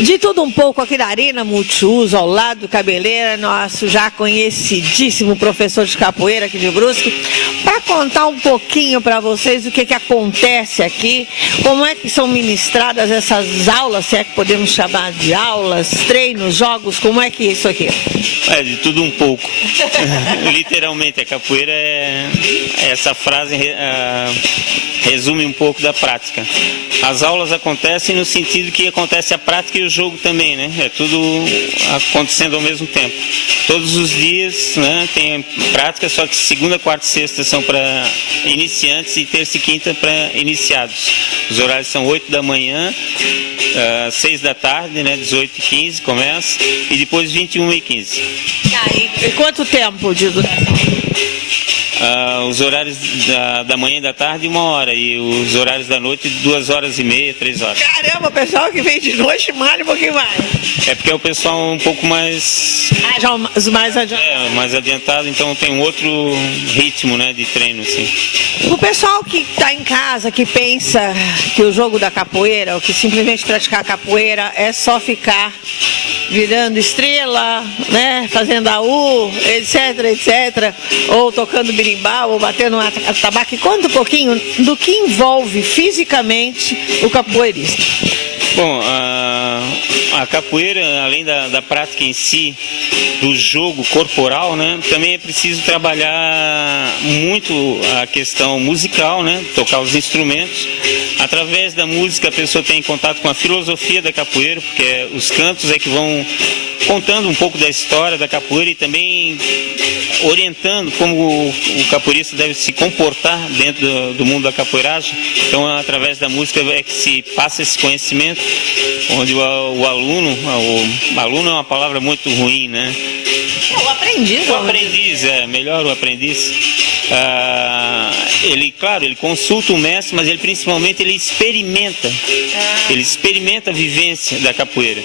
De tudo um pouco aqui da Arena Multiuso, ao lado do Cabeleira, nosso já conhecidíssimo professor de capoeira aqui de Brusque, para contar um pouquinho para vocês o que acontece aqui, como é que são ministradas essas aulas, se é que podemos chamar de aulas, treinos, jogos, como é que é isso aqui? É, de tudo um pouco. Literalmente, a capoeira essa frase resume um pouco da prática. As aulas acontecem no sentido que acontece a prática e o jogo também, né? É tudo acontecendo ao mesmo tempo. Todos os dias, né, tem prática, só que segunda, quarta e sexta são para iniciantes e terça e quinta para iniciados. Os horários são 8 da manhã, 6 da tarde, né, 18h15 começa, e depois 21h15. E quanto tempo de duração? Os horários da manhã e da tarde, 1 hora, e os horários da noite, 2h30, 3 horas. Caramba, o pessoal que vem de noite malha um pouquinho mais. É porque é o pessoal um pouco mais... já os mais adiantados. Mais adiantado, então tem um outro ritmo, né, de treino, assim. O pessoal que está em casa, que pensa que o jogo da capoeira, ou que simplesmente praticar capoeira é só ficar virando estrela, né, fazendo AU, etc, etc, ou tocando berimbau, ou batendo uma tabaco. Conta um pouquinho do que envolve fisicamente o capoeirista. Bom, a capoeira, além da prática em si, do jogo corporal, né, também é preciso trabalhar muito a questão musical, né, tocar os instrumentos. Através da música a pessoa tem contato com a filosofia da capoeira, porque os cantos é que vão contando um pouco da história da capoeira e também orientando como o capoeirista deve se comportar dentro do mundo da capoeiragem. Então, através da música é que se passa esse conhecimento, onde o aluno é uma palavra muito ruim, né? O aprendiz. O aprendiz, melhor o aprendiz. Ele consulta o mestre, mas ele principalmente experimenta a vivência da capoeira,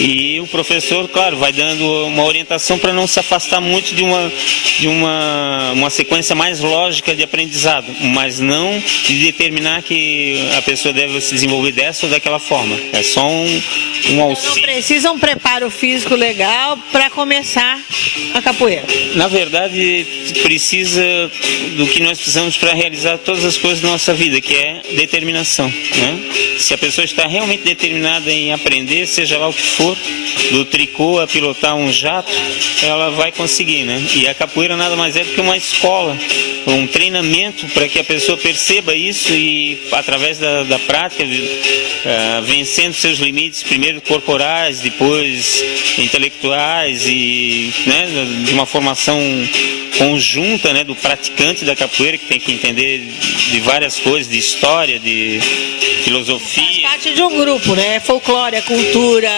e o professor, claro, vai dando uma orientação para não se afastar muito de uma sequência mais lógica de aprendizado, mas não de determinar que a pessoa deve se desenvolver dessa ou daquela forma. É só um auxílio. Não precisa um preparo físico legal para começar a capoeira. Na verdade, precisa do que nós precisamos para realizar todas as coisas da nossa vida, que é determinação, né? Se a pessoa está realmente determinada em aprender, seja lá o que for, do tricô a pilotar um jato, ela vai conseguir, né? E a capoeira nada mais é do que uma escola, um treinamento para que a pessoa perceba isso e, através da prática, vencendo seus limites, primeiro corporais, depois intelectuais, e, né, de uma formação conjunta, né, do praticante da capoeira, que tem que entender de várias coisas, de história, de filosofia. Faz parte de um grupo, né? É folclore, é cultura,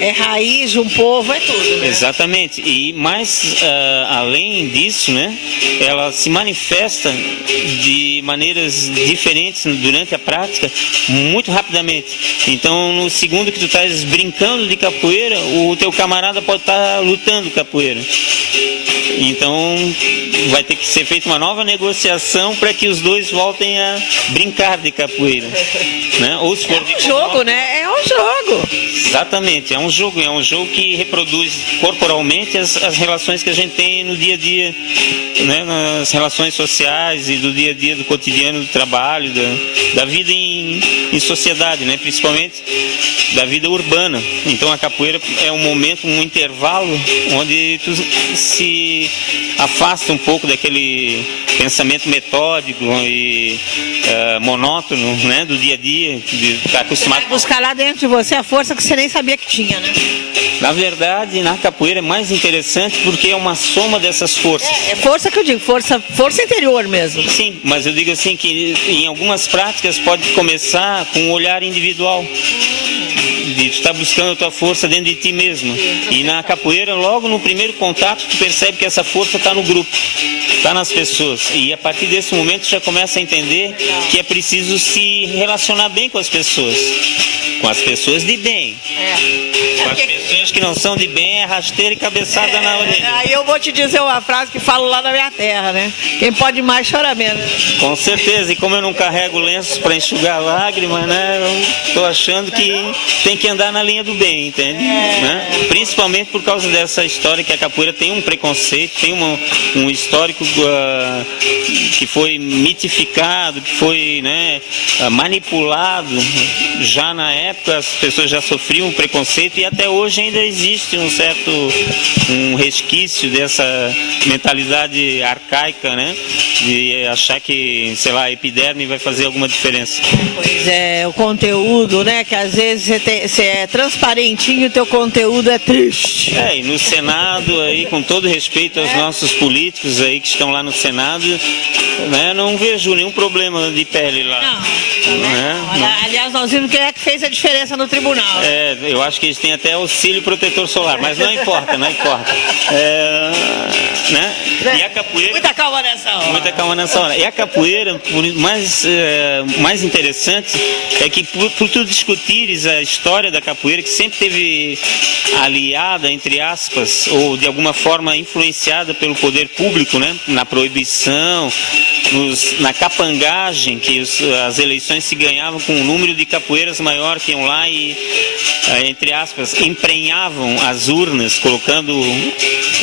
é raiz de um povo, é tudo, né? Exatamente. E mais além disso, né, ela se manifesta de maneiras diferentes durante a prática, muito rapidamente. Então, no segundo que tu estás brincando de capoeira, o teu camarada pode estar lutando capoeira. Então, vai ter que ser feita uma nova negociação para que os dois voltem a brincar de capoeira, né? Ou se for um jogo, né? É um jogo. Exatamente, é um jogo que reproduz corporalmente as relações que a gente tem no dia a dia, né? Nas relações sociais e do dia a dia, do cotidiano, do trabalho, da vida em sociedade, né? Principalmente da vida urbana. Então a capoeira é um momento, um intervalo onde tu se afasta um pouco daquele pensamento metódico e monótono, né, do dia a dia, de estar acostumado. Vai buscar lá dentro de você a força que você nem sabia que tinha, né? Na verdade, na capoeira é mais interessante porque é uma soma dessas forças. É força que eu digo, força interior mesmo. Sim, mas eu digo assim que em algumas práticas pode começar com um olhar individual, de tu estar buscando a tua força dentro de ti mesmo. E na capoeira, logo no primeiro contato, tu percebe que essa força está no grupo, está nas pessoas. E a partir desse momento tu já começa a entender que é preciso se relacionar bem com as pessoas de bem. As pessoas que não são de bem é rasteira e cabeçada na orelha. Aí eu vou te dizer uma frase que falo lá na minha terra, né? Quem pode mais chora menos. Com certeza, e como eu não carrego lenços para enxugar lágrimas, né? Eu tô achando que tem que andar na linha do bem, entende? Né? Principalmente por causa dessa história que a capoeira tem um preconceito, tem um histórico que foi mitificado, que foi, né, manipulado. Já na época as pessoas já sofriam preconceito e até hoje ainda existe um resquício dessa mentalidade arcaica, né? De achar que, sei lá, a epiderme vai fazer alguma diferença. Pois é, o conteúdo, né? Que às vezes você é transparentinho e o teu conteúdo é triste. E no Senado, aí, com todo respeito aos nossos políticos aí que estão lá no Senado, né, não vejo nenhum problema de pele lá. Não. Aliás, nós vimos quem é que fez a diferença no tribunal. Eu acho que eles têm até auxílio protetor solar, mas não importa, não importa. Né? E a capoeira... Muita calma nessa hora. Muita calma nessa hora. E a capoeira, mais interessante é que por tu discutires a história da capoeira, que sempre teve aliada, entre aspas, ou de alguma forma influenciada pelo poder público, né? Na proibição, na capangagem, que as eleições se ganhavam com um número de capoeiras maior, que iam lá e, entre aspas, emprenhavam as urnas, colocando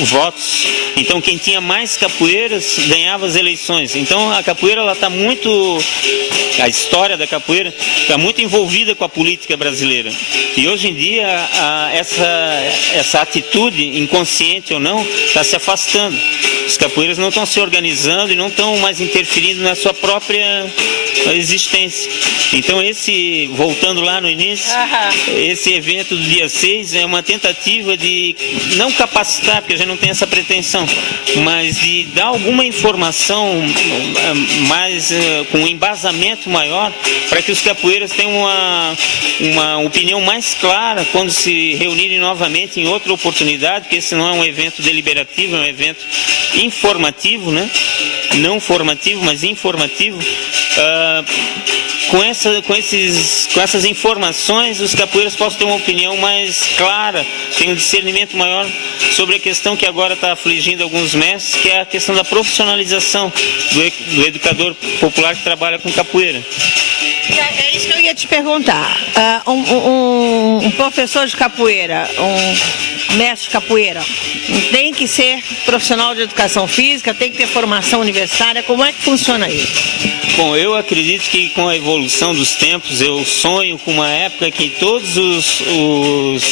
votos. Então quem tinha mais capoeiras ganhava as eleições. Então a capoeira, ela está muito... A história da capoeira está muito envolvida com a política brasileira. E hoje em dia essa atitude, inconsciente ou não, está se afastando. Os capoeiras não estão se organizando e não estão mais interferindo na sua própria existência. Então voltando lá no início, esse evento do dia 6 é uma tentativa de não capacitar, porque a gente não tem essa pretensão, mas de dar alguma informação mais com um embasamento maior, para que os capoeiras tenham uma opinião mais clara quando se reunirem novamente em outra oportunidade, porque esse não é um evento deliberativo, é um evento informativo, né? Não formativo, mas informativo. Com essas informações, os capoeiras possam ter uma opinião mais clara, ter um discernimento maior sobre a questão que agora está afligindo alguns mestres, que é a questão da profissionalização do educador popular que trabalha com capoeira. É isso que eu ia te perguntar. Um professor de capoeira, um mestre de capoeira, tem que ser profissional de educação física, tem que ter formação universitária. Como é que funciona isso? Bom, eu acredito que com a evolução dos tempos, eu sonho com uma época que todos os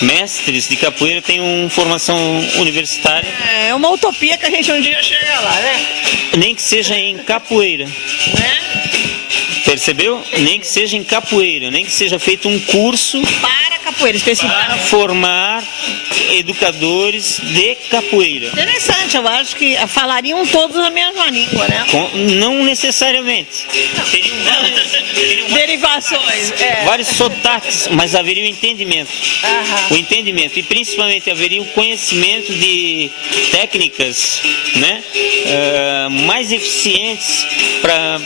mestres de capoeira tenham formação universitária. É uma utopia que a gente um dia chega lá, né? Nem que seja em capoeira. Percebeu? Nem que seja em capoeira, nem que seja feito um curso para capoeira especificamente, para formar educadores de capoeira. Interessante, eu acho que falariam todos a mesma língua, né? Não necessariamente. Teriam derivações. Vários sotaques, mas haveria o entendimento. O entendimento. E principalmente haveria o conhecimento de técnicas, né, mais eficientes para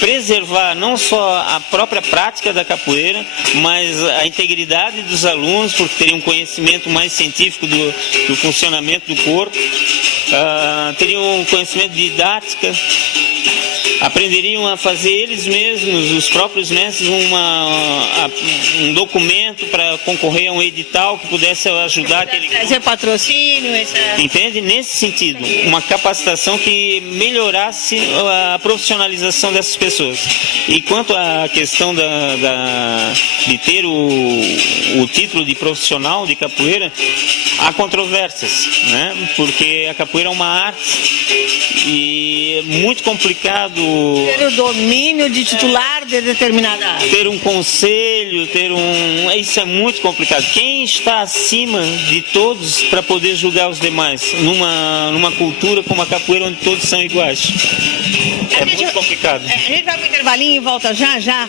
preservar não só a própria prática da capoeira, mas a integridade dos alunos, porque teriam um conhecimento mais científico do funcionamento do corpo, teriam um conhecimento de didática, aprenderiam a fazer eles mesmos, os próprios mestres, um documento para concorrer a um edital que pudesse ajudar aquele... Trazer patrocínio, Entende? Nesse sentido, uma capacitação que melhorasse a profissionalização dessas pessoas. E quanto à questão de ter o título de profissional de capoeira, há controvérsias, né? Porque a capoeira é uma arte e é muito complicado ter o domínio de titular de determinada área. Ter um conselho, isso é muito complicado. Quem está acima de todos para poder julgar os demais numa cultura como a capoeira, onde todos são iguais? É muito complicado. A gente vai para o intervalinho e volta já.